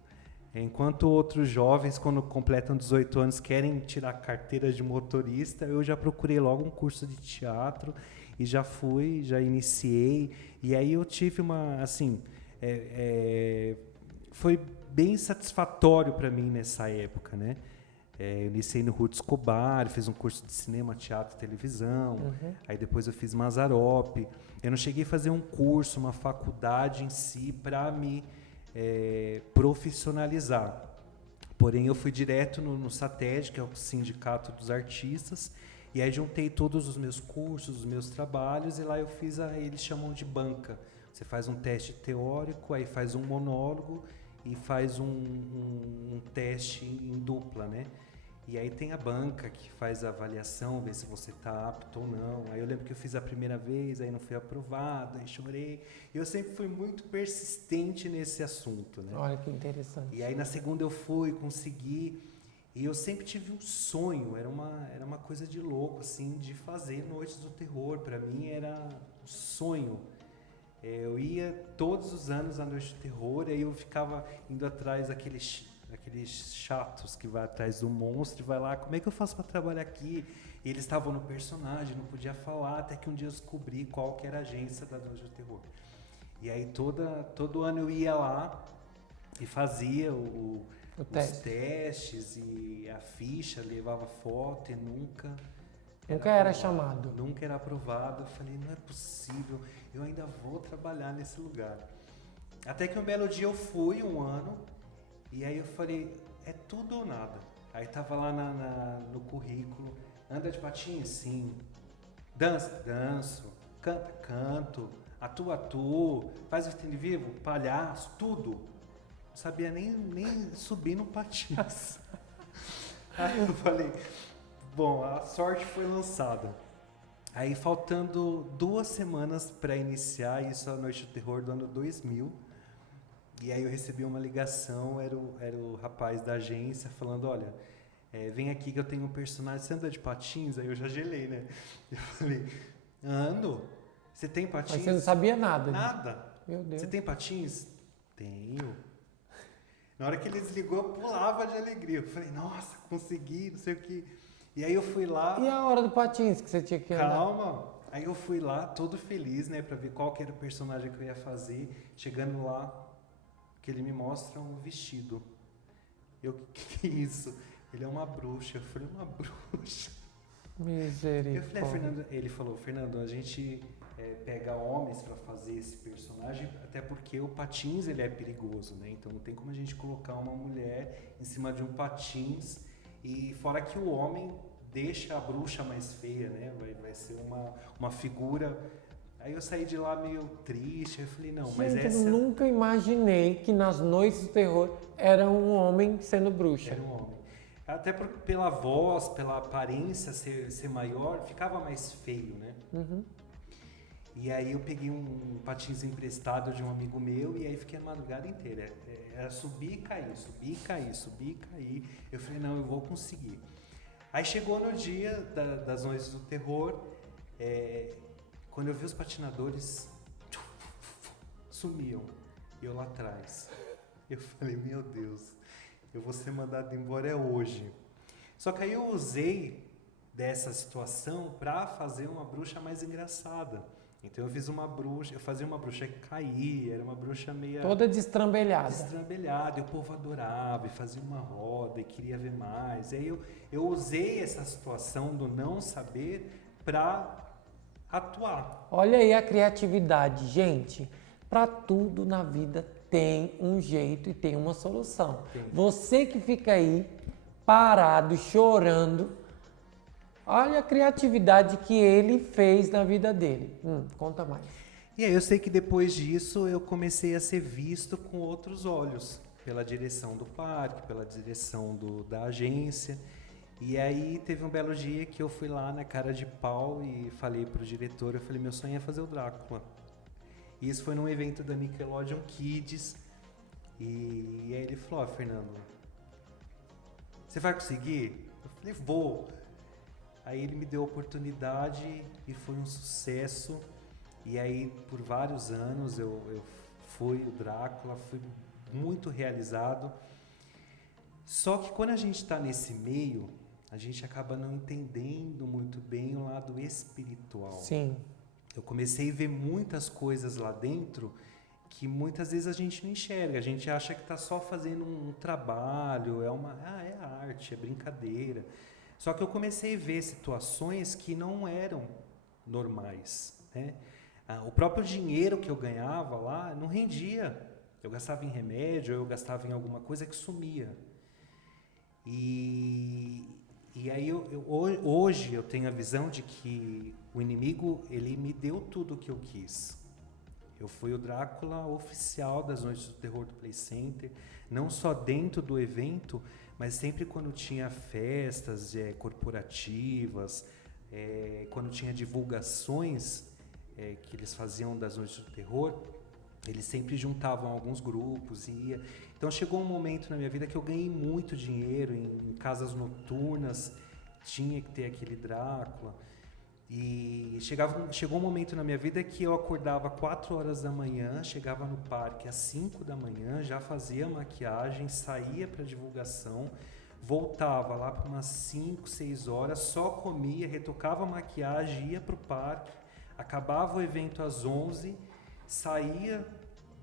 Enquanto outros jovens, quando completam 18 anos, querem tirar carteira de motorista, eu já procurei logo um curso de teatro e já iniciei. E aí eu tive foi bem satisfatório para mim nessa época, né? Eu iniciei no Ruth Escobar, fiz um curso de cinema, teatro e televisão. Aí depois eu fiz Mazzaropi. Eu não cheguei a fazer um curso, uma faculdade em si para me profissionalizar. Porém, eu fui direto no SATED, que é o Sindicato dos Artistas, e aí juntei todos os meus cursos, os meus trabalhos, e lá eu fiz eles chamam de banca. Você faz um teste teórico, aí faz um monólogo e faz um teste em dupla, né? E aí tem a banca que faz a avaliação, vê se você está apto ou não. Aí eu lembro que eu fiz a primeira vez, aí não fui aprovado, aí chorei. E eu sempre fui muito persistente nesse assunto, né? Olha que interessante. E aí na segunda eu fui, consegui. E eu sempre tive um sonho, era uma coisa de louco, assim, de fazer Noites do Terror. Para mim era um sonho. Eu ia todos os anos à Noite do Terror, aí eu ficava indo atrás daqueles chatos que vai atrás do monstro e vai lá: como é que eu faço para trabalhar aqui? E eles estavam no personagem, não podia falar, até que um dia eu descobri qual que era a agência da Noite do Terror. E aí todo ano eu ia lá e fazia os testes e a ficha, levava foto e nunca era chamado. Nunca era aprovado. Eu falei: não é possível, eu ainda vou trabalhar nesse lugar. Até que um belo dia eu fui um ano, e aí eu falei: é tudo ou nada. Aí tava lá no currículo: anda de patins? Sim. Dança? Danço. Canta? Canto. Atua? Atuo. Faz vitrine vivo? Palhaço. Tudo. Não sabia nem subir no patins. Aí eu falei: bom, a sorte foi lançada. Aí faltando 2 semanas para iniciar isso, a Noite do Terror do ano 2000, e aí eu recebi uma ligação, era o rapaz da agência falando: olha, vem aqui que eu tenho um personagem, você anda de patins? Aí eu já gelei, né? Eu falei: ando. Você tem patins? Mas você não sabia nada. Nada. Meu Deus. Você tem patins? Tenho. Na hora que ele desligou, eu pulava de alegria. Eu falei: nossa, consegui, não sei o que. E aí eu fui lá... E a hora do patins que você tinha que andar? Calma. Aí eu fui lá, todo feliz, né, pra ver qual que era o personagem que eu ia fazer. Chegando lá, que ele me mostra um vestido. Eu: que é isso? Ele: é uma bruxa. Eu falei: uma bruxa? Misericórdia. Eu falei: Fernando... Ele falou: Fernando, a gente pega homens pra fazer esse personagem, até porque o patins, ele é perigoso, né? Então não tem como a gente colocar uma mulher em cima de um patins. E fora que o homem deixa a bruxa mais feia, né? Vai ser uma figura... Aí eu saí de lá meio triste, eu falei: não, mas Gente, essa... eu nunca imaginei que nas Noites do Terror era um homem sendo bruxa. Era um homem. Até pela voz, pela aparência ser maior, ficava mais feio, né? E aí eu peguei um patins emprestado de um amigo meu e aí fiquei a madrugada inteira. Era subir e cair, subir e cair, subir e cair. Eu falei, não, eu vou conseguir. Aí chegou no dia das Noites do Terror, quando eu vi os patinadores, sumiam. E eu lá atrás. Eu falei, meu Deus, eu vou ser mandado embora hoje. Só que aí eu usei dessa situação para fazer uma bruxa mais engraçada. Então eu fazia uma bruxa que caía, era uma bruxa meio... Toda destrambelhada. Destrambelhada, e o povo adorava, e fazia uma roda, e queria ver mais. E aí eu usei essa situação do não saber para atuar. Olha aí a criatividade, gente. Para tudo na vida tem um jeito e tem uma solução. Tem. Você que fica aí parado, chorando, olha a criatividade que ele fez na vida dele. Conta mais. E aí eu sei que depois disso eu comecei a ser visto com outros olhos, pela direção do parque, pela direção da agência. E aí teve um belo dia que eu fui lá na cara de pau e falei pro diretor, eu falei, meu sonho é fazer o Drácula. E isso foi num evento da Nickelodeon Kids. E aí ele falou, Fernando, você vai conseguir? Eu falei, vou. Aí ele me deu a oportunidade e foi um sucesso. E aí, por vários anos, eu fui o Drácula, fui muito realizado. Só que quando a gente está nesse meio, a gente acaba não entendendo muito bem o lado espiritual. Sim. Eu comecei a ver muitas coisas lá dentro que muitas vezes a gente não enxerga. A gente acha que está só fazendo um trabalho, é arte, é brincadeira. Só que eu comecei a ver situações que não eram normais, né? O próprio dinheiro que eu ganhava lá não rendia. Eu gastava em remédio, eu gastava em alguma coisa que sumia. E aí hoje eu tenho a visão de que o inimigo, ele me deu tudo o que eu quis. Eu fui o Drácula oficial das Noites do Terror do Play Center, não só dentro do evento, mas sempre quando tinha festas corporativas, quando tinha divulgações que eles faziam das Noites do Terror, eles sempre juntavam alguns grupos e ia. Então chegou um momento na minha vida que eu ganhei muito dinheiro em casas noturnas, tinha que ter aquele Drácula. E chegou um momento na minha vida que eu acordava 4 horas da manhã, chegava no parque às 5 da manhã, já fazia maquiagem, saía para divulgação, voltava lá para umas 5, 6 horas, só comia, retocava a maquiagem, ia para o parque, acabava o evento às 11, saía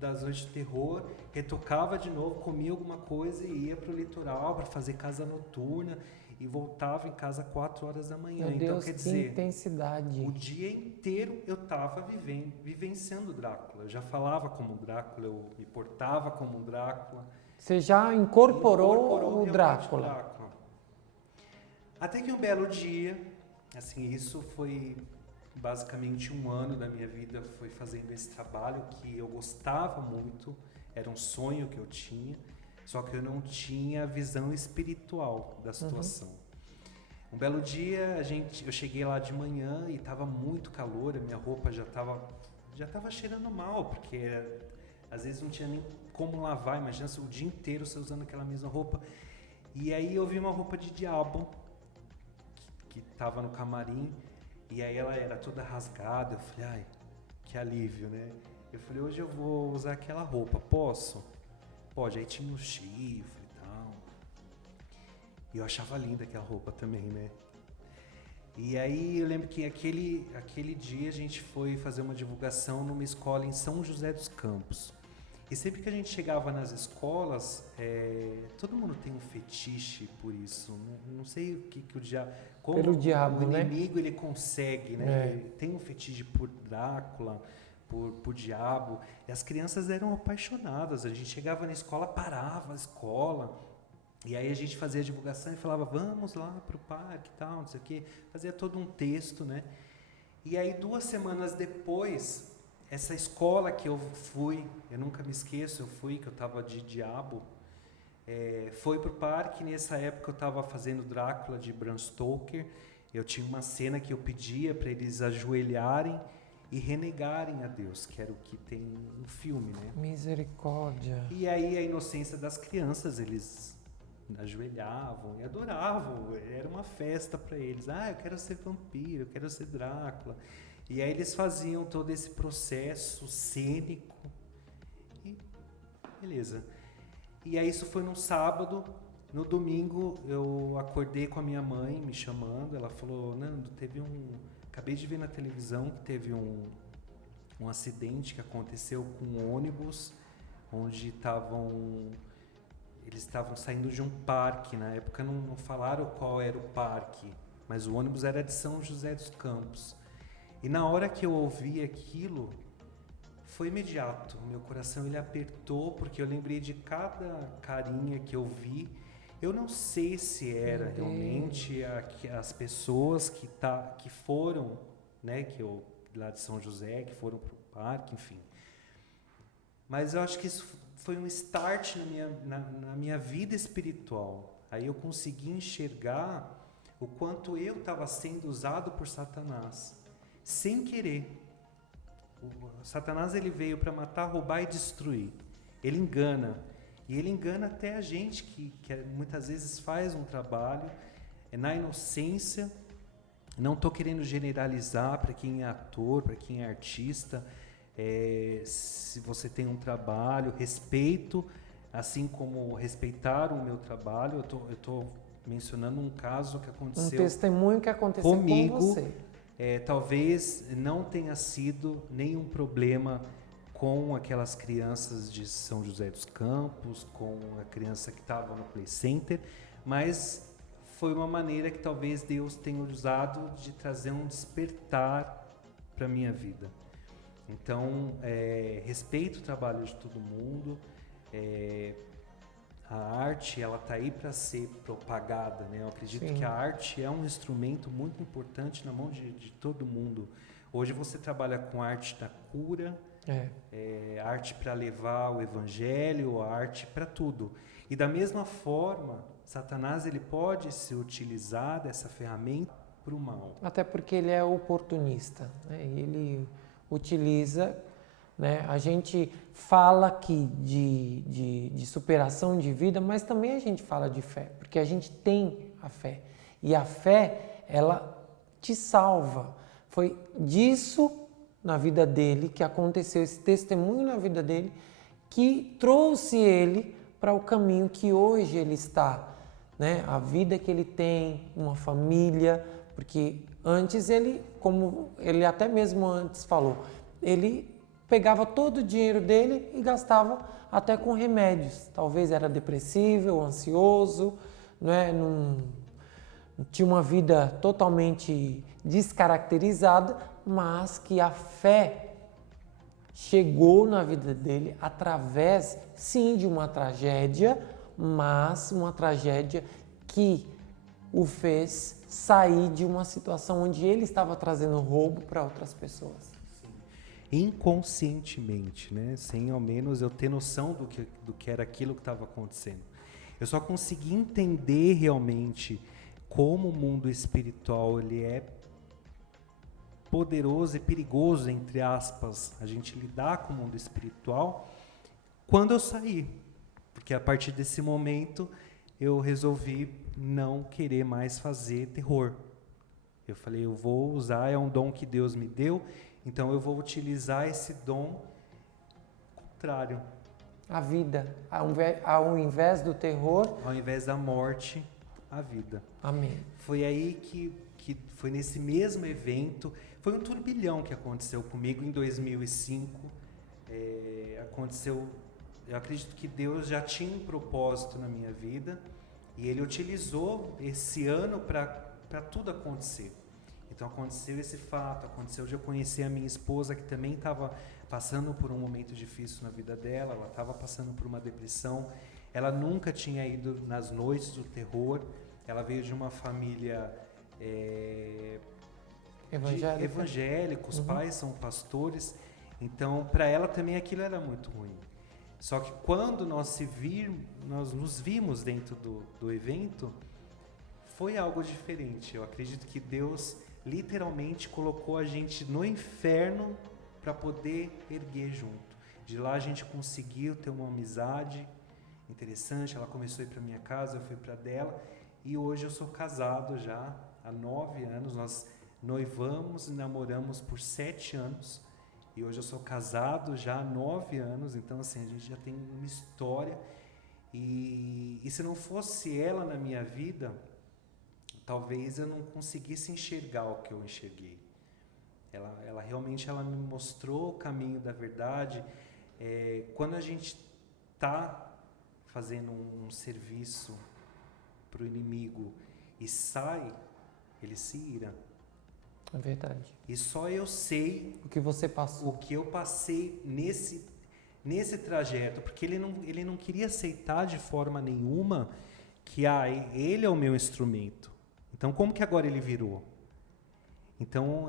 das Noites de Terror, retocava de novo, comia alguma coisa e ia para o litoral para fazer casa noturna. E voltava em casa 4 horas da manhã. Meu Deus, então, quer dizer, intensidade. o dia inteiro eu estava vivenciando o Drácula. Eu já falava como Drácula, eu me portava como Drácula. Você já incorporou o Drácula. Até que um belo dia, assim, isso foi basicamente 1 ano da minha vida, foi fazendo esse trabalho que eu gostava muito, era um sonho que eu tinha. Só que eu não tinha a visão espiritual da situação. Um belo dia, eu cheguei lá de manhã e estava muito calor, a minha roupa já estava cheirando mal, porque às vezes não tinha nem como lavar, imagina o dia inteiro você usando aquela mesma roupa. E aí eu vi uma roupa de diabo que estava no camarim, e aí ela era toda rasgada, eu falei, ai, que alívio, né? Eu falei, hoje eu vou usar aquela roupa, posso? Pode, aí tinha um chifre e tal. E eu achava linda aquela roupa também, né? E aí eu lembro que aquele dia a gente foi fazer uma divulgação numa escola em São José dos Campos. E sempre que a gente chegava nas escolas, todo mundo tem um fetiche por isso. Não sei o que o diabo... Pelo diabo, o né? inimigo, ele consegue, né? Ele tem um fetiche por Drácula, por diabo. E as crianças eram apaixonadas. A gente chegava na escola, parava a escola. E aí a gente fazia a divulgação e falava, vamos lá pro parque e tal, não sei o quê. Fazia todo um texto, né? E aí 2 semanas depois, essa escola que eu fui, eu nunca me esqueço, que eu estava de diabo, foi pro parque. Nessa época eu estava fazendo Drácula de Bram Stoker. Eu tinha uma cena que eu pedia para eles ajoelharem e renegarem a Deus, que era o que tem no filme, né? Misericórdia. E aí a inocência das crianças, eles ajoelhavam e adoravam, era uma festa para eles. Eu quero ser vampiro, eu quero ser Drácula. E aí eles faziam todo esse processo cênico e beleza. E aí isso foi num sábado. No domingo eu acordei com a minha mãe me chamando, ela falou: Nando, acabei de ver na televisão que teve um acidente que aconteceu com um ônibus, onde eles estavam saindo de um parque. Na época não falaram qual era o parque, mas o ônibus era de São José dos Campos. E na hora que eu ouvi aquilo, foi imediato. Meu coração ele apertou, porque eu lembrei de cada carinha que eu vi. Eu não sei se era realmente as pessoas que foram, né, lá de São José, que foram para o parque, enfim. Mas eu acho que isso foi um start na minha vida espiritual. Aí eu consegui enxergar o quanto eu estava sendo usado por Satanás, sem querer. O Satanás ele veio para matar, roubar e destruir. Ele engana. E ele engana até a gente que muitas vezes faz um trabalho na inocência. Não estou querendo generalizar para quem é ator, para quem é artista. Se você tem um trabalho, respeito, assim como respeitar o meu trabalho. Eu estou mencionando um caso que aconteceu, um testemunho que aconteceu comigo, com você. Talvez não tenha sido nenhum problema com aquelas crianças de São José dos Campos, com a criança que estava no Play Center, mas foi uma maneira que talvez Deus tenha usado de trazer um despertar para a minha vida. Então, respeito o trabalho de todo mundo. A arte, ela está aí para ser propagada, né? Eu acredito Sim. que a arte é um instrumento muito importante na mão de todo mundo. Hoje você trabalha com arte da cura, arte para levar o evangelho, arte para tudo. E da mesma forma, Satanás ele pode se utilizar dessa ferramenta para o mal. Até porque ele é oportunista, né? Ele utiliza, né? A gente fala aqui de superação de vida, mas também a gente fala de fé, porque a gente tem a fé. E a fé, ela te salva. Foi disso na vida dele que aconteceu, esse testemunho na vida dele, que trouxe ele para o caminho que hoje ele está, né? A vida que ele tem, uma família, porque antes ele, como ele até mesmo antes falou, ele pegava todo o dinheiro dele e gastava até com remédios. Talvez era depressivo, ansioso, né? Tinha uma vida totalmente descaracterizada, mas que a fé chegou na vida dele através, sim, de uma tragédia, mas uma tragédia que o fez sair de uma situação onde ele estava trazendo roubo para outras pessoas. Inconscientemente, né? Sem ao menos eu ter noção do que era aquilo que estava acontecendo. Eu só consegui entender realmente como o mundo espiritual ele é poderoso e perigoso, entre aspas, a gente lidar com o mundo espiritual, quando eu saí. Porque a partir desse momento eu resolvi não querer mais fazer terror. Eu falei, eu vou usar, é um dom que Deus me deu, então eu vou utilizar esse dom contrário. A vida, ao invés do terror, ao invés da morte, a vida. Amém. Foi aí que foi nesse mesmo evento, foi um turbilhão que aconteceu comigo em 2005. Aconteceu, eu acredito que Deus já tinha um propósito na minha vida e Ele utilizou esse ano para tudo acontecer. Então aconteceu esse fato, aconteceu de eu conhecer a minha esposa que também estava passando por um momento difícil na vida dela, ela estava passando por uma depressão, ela nunca tinha ido nas noites do terror, ela veio de uma família evangélica, os pais são pastores, então para ela também aquilo era muito ruim. Só que quando nós nos vimos dentro do evento, foi algo diferente. Eu acredito que Deus literalmente colocou a gente no inferno para poder erguer junto. De lá a gente conseguiu ter uma amizade interessante, ela começou a ir para minha casa, eu fui para dela, e hoje eu sou casado já há 9 anos, nós noivamos e namoramos por 7 anos, e hoje eu sou casado já há 9 anos, então assim, a gente já tem uma história, e se não fosse ela na minha vida, talvez eu não conseguisse enxergar o que eu enxerguei. Ela realmente me mostrou o caminho da verdade. Quando a gente está fazendo um serviço para o inimigo e sai, ele se ira. É verdade. E só eu sei O que você passou. o que eu passei nesse trajeto, porque ele não queria aceitar de forma nenhuma que ele é o meu instrumento. Então, como que agora ele virou? Então,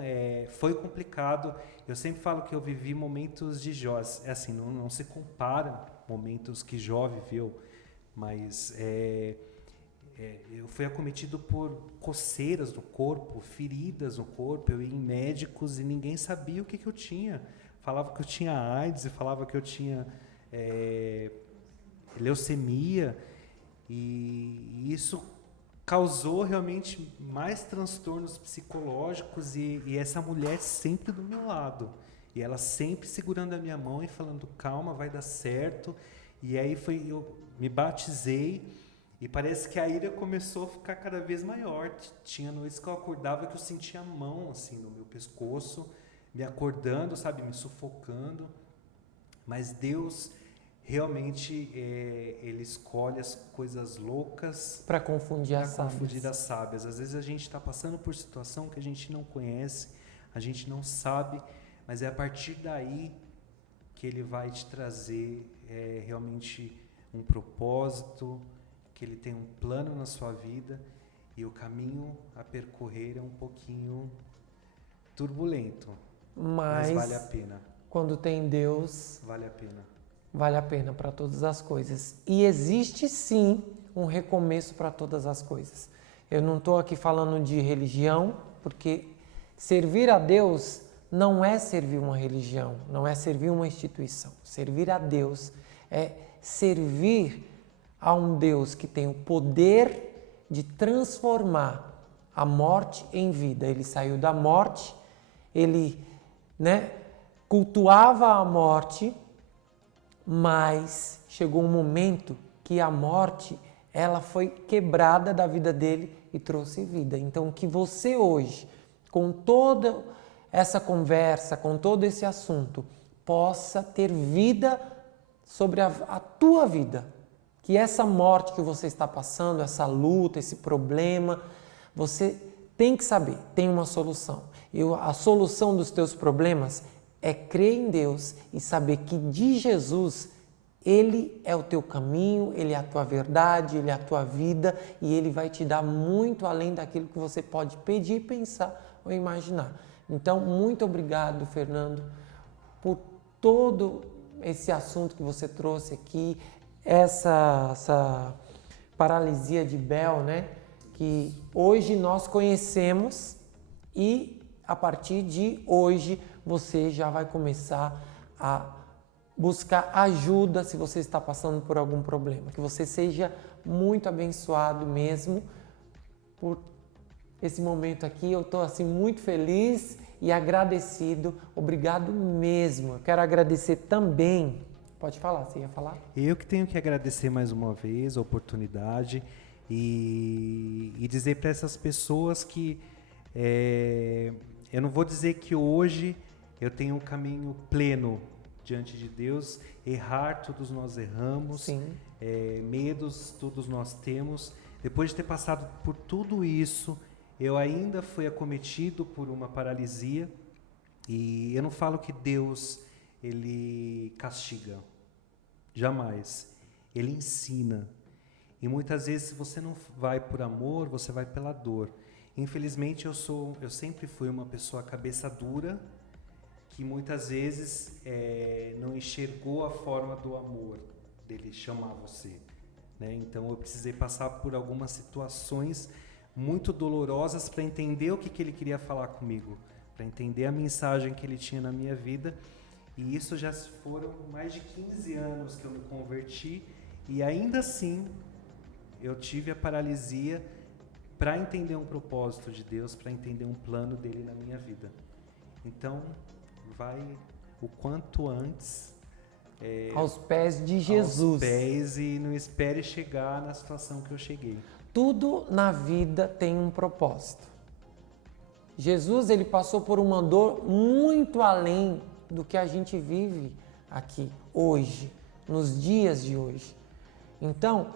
foi complicado. Eu sempre falo que eu vivi momentos de Jó. Assim, não se compara momentos que Jó viveu, mas eu fui acometido por coceiras no corpo, feridas no corpo. Eu ia em médicos e ninguém sabia o que eu tinha. Falava que eu tinha AIDS, falava que eu tinha leucemia, e isso causou realmente mais transtornos psicológicos, e essa mulher sempre do meu lado, e ela sempre segurando a minha mão e falando, calma, vai dar certo. E aí eu me batizei, e parece que a ira começou a ficar cada vez maior. Tinha noites que eu acordava que eu sentia a mão assim no meu pescoço, me acordando, sabe, me sufocando. Mas Deus realmente, ele escolhe as coisas loucas para confundir as sábias. Às vezes a gente está passando por situação que a gente não conhece, a gente não sabe, mas é a partir daí que ele vai te trazer realmente um propósito, que ele tem um plano na sua vida, e o caminho a percorrer é um pouquinho turbulento, mas vale a pena. Quando tem Deus, vale a pena. Vale a pena para todas as coisas. E existe sim um recomeço para todas as coisas. Eu não estou aqui falando de religião, porque servir a Deus não é servir uma religião, não é servir uma instituição. Servir a Deus é servir a um Deus que tem o poder de transformar a morte em vida. Ele saiu da morte, ele, cultuava a morte, mas chegou um momento que a morte, ela foi quebrada da vida dele e trouxe vida. Então, que você hoje, com toda essa conversa, com todo esse assunto, possa ter vida sobre a tua vida. Que essa morte que você está passando, essa luta, esse problema, você tem que saber, tem uma solução. E a solução dos teus problemas é crer em Deus e saber que de Jesus, Ele é o teu caminho, Ele é a tua verdade, Ele é a tua vida, e Ele vai te dar muito além daquilo que você pode pedir, pensar ou imaginar. Então, muito obrigado, Fernando, por todo esse assunto que você trouxe aqui, essa paralisia de Bell, que hoje nós conhecemos, e a partir de hoje você já vai começar a buscar ajuda se você está passando por algum problema. Que você seja muito abençoado mesmo por esse momento aqui. Eu estou assim muito feliz e agradecido. Obrigado mesmo. Eu quero agradecer também. Pode falar, você ia falar? Eu que tenho que agradecer mais uma vez a oportunidade e dizer para essas pessoas que eu não vou dizer que hoje eu tenho um caminho pleno diante de Deus. Errar, todos nós erramos. Medos, todos nós temos. Depois de ter passado por tudo isso, eu ainda fui acometido por uma paralisia. E eu não falo que Deus, Ele castiga. Jamais. Ele ensina. E muitas vezes, se você não vai por amor, você vai pela dor. Infelizmente, eu sempre fui uma pessoa cabeça dura, que muitas vezes não enxergou a forma do amor dele chamar você. Então, eu precisei passar por algumas situações muito dolorosas para entender o que ele queria falar comigo, para entender a mensagem que ele tinha na minha vida. E isso já foram mais de 15 anos que eu me converti e ainda assim eu tive a paralisia para entender um propósito de Deus, para entender um plano dele na minha vida. Então, vai o quanto antes aos pés de Jesus. Aos pés, e não espere chegar na situação que eu cheguei. Tudo na vida tem um propósito. Jesus, ele passou por uma dor muito além do que a gente vive aqui, hoje, nos dias de hoje. Então,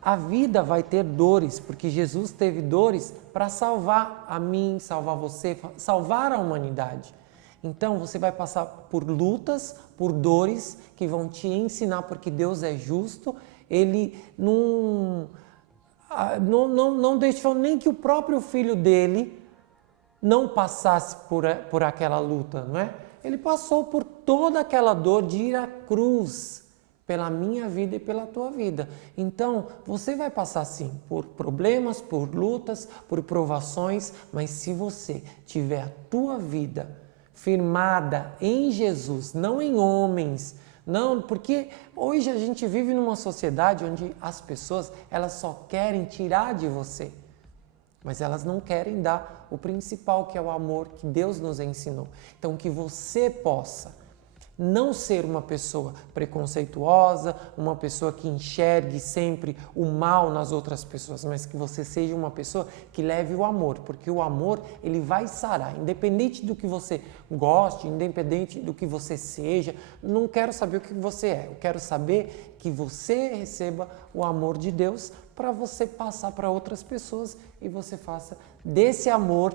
a vida vai ter dores, porque Jesus teve dores para salvar a mim, salvar você, salvar a humanidade. Então, você vai passar por lutas, por dores que vão te ensinar, porque Deus é justo. Ele não deixou nem que o próprio filho dele não passasse por aquela luta, não é? Ele passou por toda aquela dor de ir à cruz pela minha vida e pela tua vida. Então, você vai passar sim por problemas, por lutas, por provações, mas se você tiver a tua vida firmada em Jesus, não em homens, não, porque hoje a gente vive numa sociedade onde as pessoas, elas só querem tirar de você, mas elas não querem dar o principal, que é o amor que Deus nos ensinou. Então, que você possa não ser uma pessoa preconceituosa, uma pessoa que enxergue sempre o mal nas outras pessoas, mas que você seja uma pessoa que leve o amor, porque o amor, ele vai sarar, independente do que você goste, independente do que você seja. Não quero saber o que você é, eu quero saber que você receba o amor de Deus para você passar para outras pessoas e você faça desse amor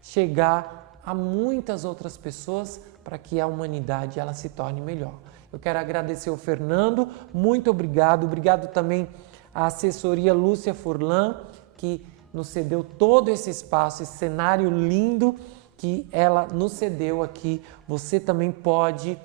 chegar a muitas outras pessoas, para que a humanidade ela se torne melhor. Eu quero agradecer o Fernando, muito obrigado. Obrigado também à assessoria Lúcia Furlan, que nos cedeu todo esse espaço, esse cenário lindo que ela nos cedeu aqui. Você também pode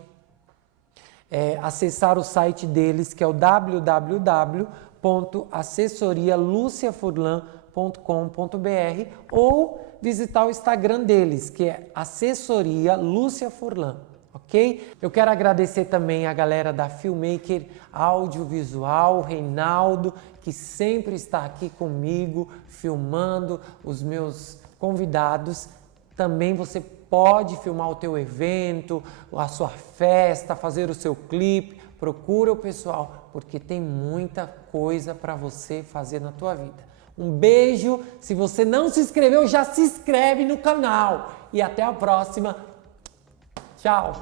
acessar o site deles, que é o www.assessorialuciafurlan.com.br, ou visitar o Instagram deles, que é Assessoria Lúcia Furlan, ok? Eu quero agradecer também a galera da Filmmaker Audiovisual, o Reinaldo, que sempre está aqui comigo, filmando os meus convidados. Também você pode filmar o teu evento, a sua festa, fazer o seu clipe. Procura o pessoal, porque tem muita coisa para você fazer na tua vida. Um beijo, se você não se inscreveu, já se inscreve no canal. E até a próxima. Tchau!